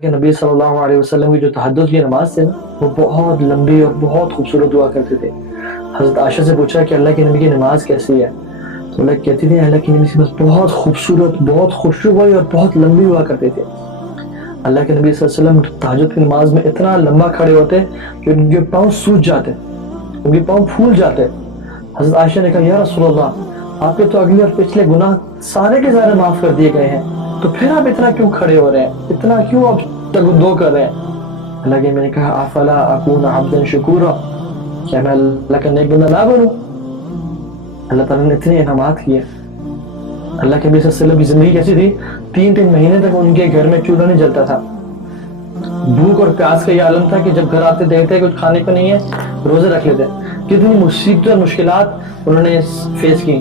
کہ نبی صلی اللہ علیہ وسلم کی جو تہجد کی نماز تھی نا وہ بہت لمبی اور بہت خوبصورت ہوا کرتے تھے. حضرت عائشہ سے پوچھا کہ اللہ کے نبی کی نماز کیسی ہے, تو اللہ کہتی تھی اللہ کے نبی کی نماز بہت خوبصورت, بہت خوشبو اور بہت لمبی ہوا کرتے تھے. اللہ کے نبی صلی اللہ علیہ وسلم تہجد کی نماز میں اتنا لمبا کھڑے ہوتے کہ ان کے پاؤں سوج جاتے, ان کے پاؤں پھول جاتے. حضرت عائشہ نے کہا یا رسول اللہ, آپ کے تو اگلے اور پچھلے گناہ سارے کے سارے معاف کر دیے گئے ہیں, تو پھر آپ اتنا کیوں کھڑے ہو رہے ہیں, اتنا کیوں آپ تگدو کر رہے ہیں؟ اللہ کے میں نے کہا افلا اکون عبدا شکورا, کیا میں اللہ کا نیک بندہ نہ بنوں؟ اللہ تعالیٰ نے اتنے انعامات کیے. اللہ کے نبی صلی اللہ علیہ وسلم کی زندگی کیسی تھی, 3 مہینے تک ان کے گھر میں چولہا نہیں جلتا تھا. بھوک اور پیاس کا یہ عالم تھا کہ جب گھر آتے دیکھتے کچھ کھانے کو نہیں ہے, روزے رکھ لیتے. کتنی مصیبتیں اور مشکلات انہوں نے فیس کی.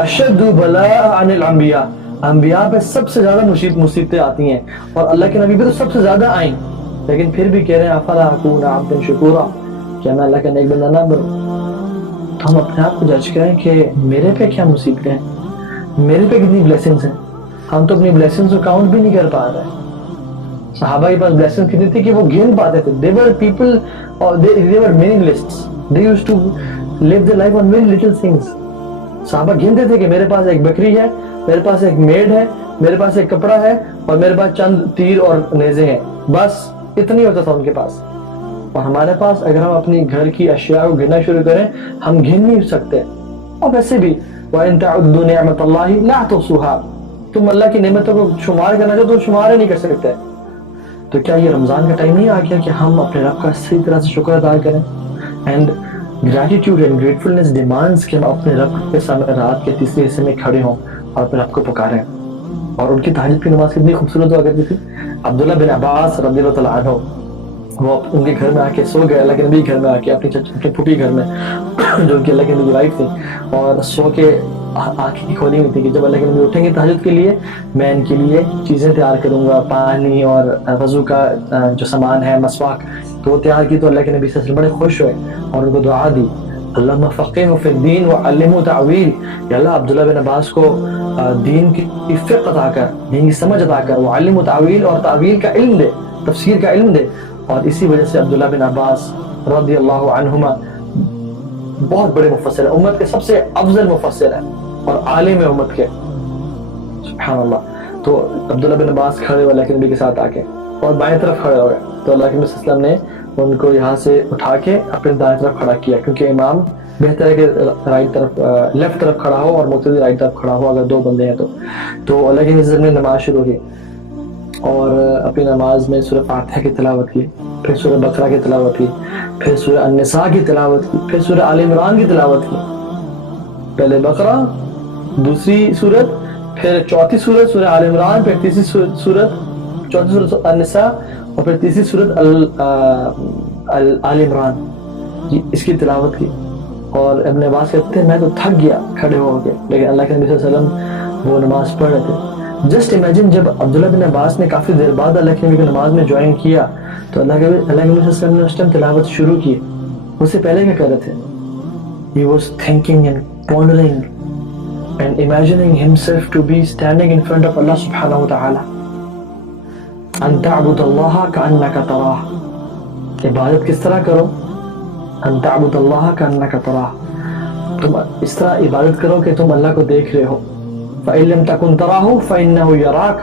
اشد بلاء عن الانبیاء, انبیاء پہ سب سے زیادہ مصیبتیں آتی ہیں, اور اللہ کے نبی پہ تو سب سے زیادہ آئیں, لیکن پھر بھی کہہ رہے ہیں افلا اکون عبدا شکورا, کیا میں اللہ کا نیک بندہ نہ بنوں؟ تو ہم اپنے آپ کو جج کریں کہ میرے پہ کیا مصیبتیں ہیں, میرے پہ کتنی بلیسنگز ہیں. ہم تو اپنی بلیسنگز کو کاؤنٹ بھی نہیں کر پا رہے. صحابہ کے پاس بلیسنگ کتنی تھی کہ وہ گن پاتے تھے. they were people, they were meaningless, they used to live their life on very little things. صحابہ گنتے تھے کہ میرے پاس ایک بکری ہے, میرے پاس ایک میڈ ہے, میرے پاس ایک کپڑا ہے, اور میرے پاس چند تیر اور نیزے ہیں, بس اتنی ہوتا تھا ان کے پاس. اور ہمارے پاس اگر ہم اپنی گھر کی اشیاء کو گننا شروع کریں, ہم گن نہیں سکتے. اور ویسے بھی وَإِن تَعُدُّوا نِعْمَةَ اللَّهِ لَا تُحْصُوهَا, تم اللہ کی نعمتوں کو شمار کرنا چاہو تو شمار ہی نہیں کر سکتے. تو کیا یہ رمضان کا ٹائم نہیں آ گیا کہ ہم اپنے رب کا صحیح طرح سے شکر ادا کریں؟ And gratitude and gratefulness demands کہ ہم اپنے رب کے سامنے رات کے تیسرے حصے میں کھڑے ہوں اور اپنے رب کو پکاریں. اور ان کی تہجد کی نماز کتنی خوبصورت ہوا کرتی تھی. عبداللہ بن عباس رضی اللہ تعالیٰ عنہ, وہ ان کے گھر میں آ کے سو گئے, اللہ کے نبی گھر میں آ کے, اپنی پھوپھی گھر میں جو ان کی اللہ کے نبی کی وائف تھی, اور سو کے آنکھیں کھولی ہوئی تھی کہ جب اللہ کے نبی اٹھیں گے تہجد کے لیے میں ان کے لیے چیزیں تیار کروں گا, پانی اور وضو کا جو سامان ہے, مسواک, تو وہ تیار کی. تو اللہ کے نبی صلی اللہ علیہ وسلم بڑے خوش ہوئے اور ان کو دعا دی, اللہم فقہہ فی الدین وعلمہ تعویل, یا اللہ عبداللہ بن عباس کو دین کی فقہ عطا کر, دین کی سمجھ عطا کر, وعلمہ تعویل, اور تعویل کا علم دے, تفسیر کا علم دے. اور اسی وجہ سے عبداللہ بن عباس رضی اللہ عنہما بہت بڑے مفسر ہیں, امت کے سب سے افضل مفسر ہیں اور عالم امت کے, سبحان اللہ. تو عبداللہ بن عباس کھڑے ہوئے اللہ کے نبی کے ساتھ آ کے اور بائیں طرف کھڑے ہو گئے. تو اللہ کے نبی صلی اللہ علیہ وسلم نے ان کو یہاں سے اٹھا کے اپنے دائیں طرف کھڑا کیا, کیونکہ امام بہتر ہے کہ رائٹ طرف, لیفٹ طرف کھڑا ہو اور مقتدی رائٹ طرف کھڑا ہو اگر 2 بندے ہیں تو. تو اللہ کے نبی نے نماز شروع کی اور اپنی نماز میں سورہ فاتحہ کی تلاوت کی, پھر سورہ بقرہ کی تلاوت کی, پھر سورہ النساء کی تلاوت کی, پھر سورہ آل عمران کی تلاوت کی. پہلے بقرہ, دوسری سورت, پھر چوتھی سورت سورہ آل عمران, پھر تیسری سورت, چوتھی سورت النساء, اور پھر تیسری سورت آل عمران, اس کی تلاوت کی. اور ابن عباس کہتے ہیں میں تو تھک گیا کھڑے ہو کے, لیکن اللہ کے نبی صلی اللہ علیہ وسلم وہ نماز پڑھ رہے تھے. جسٹ امیجن جب عبداللہ بن عباس نے کافی دیر بعد اللہ کے نبی کی نماز میں جوائن کیا, تو اللہ کے نبی صلی اللہ علیہ وسلم نے اس ٹائم تلاوت شروع کی. اس سے پہلے کیا کر رہے تھے؟ He was thinking and pondering and imagining himself to be standing in front of Allah subhanahu wa ta'ala. أن تعبد الله كأنك تراه, عبادت کس طرح کرو؟ أن تعبد الله كأنك تراه, تم اس طرح عبادت کرو کہ تم اللہ کو دیکھ رہے ہو. فَإِن لَمْ تَكُنْ تَرَاهُ فَإِنَّهُ يَرَاكَ,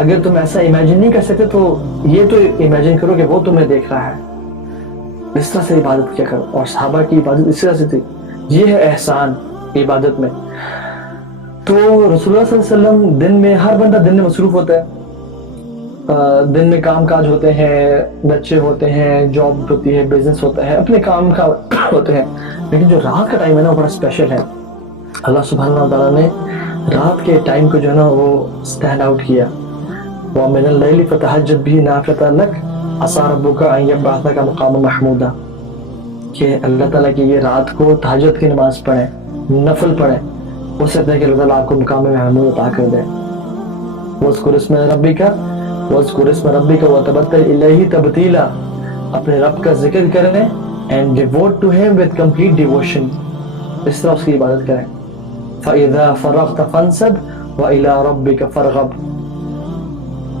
اگر تم ایسا امیجن نہیں کر سکتے تو یہ تو امیجن کرو کہ وہ تمہیں دیکھ رہا ہے. اس طرح سے عبادت کیا کرو. اور صحابہ کی عبادت اس طرح سے تھی. یہ ہے احسان عبادت میں. تو رسول اللہ صلی اللہ علیہ وسلم دن میں, ہر بندہ دن میں مصروف ہوتا ہے, دن میں کام کاج ہوتے ہیں, بچے ہوتے ہیں, جاب ہوتی ہے, بزنس ہوتا ہے, اپنے کام کا ہوتے ہیں, لیکن جو رات کا ٹائم ہے نا وہ بڑا اسپیشل ہے. اللہ سبحانہ وتعالیٰ نے رات کے ٹائم کو جو ہے نا وہ اسٹینڈ آؤٹ کیا. وَمِنَ اللَّيْلِ فَتَهَجَّدْ بِهِ نَافِلَةً لَكَ عَسَىٰ رَبُّكَ أَن يَبْعَثَكَ مَقَامًا مَحْمُودًا, کہ اللہ تعالیٰ کی یہ رات کو تہجد کی نماز پڑھیں, نفل پڑھیں, ہو سکتا ہے کہ اللہ تعالیٰ آپ کو مقام محمود عطا کر دے. وَاذْكُرِ اسْمَ رَبِّكَ وَتَبَتَّلْ إِلَيْهِ تَبْتِيلًا, اپنے رب کا ذکر کریں and devote to him with complete devotion, اس طرح اس کی عبادت کریں. فَإِذَا فَرَغْتَ فَانْصَبْ وَإِلَىٰ رَبِّكَ فَارْغَب,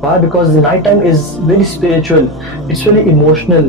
Why? Because the night time is very spiritual, it's very emotional.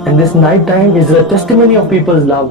And this night time is the testimony of people's love.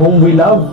whom we love।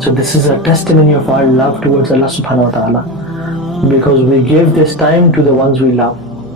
So this is a testimony of our love towards Allah subhanahu wa ta'ala, because we give this time to the ones we love.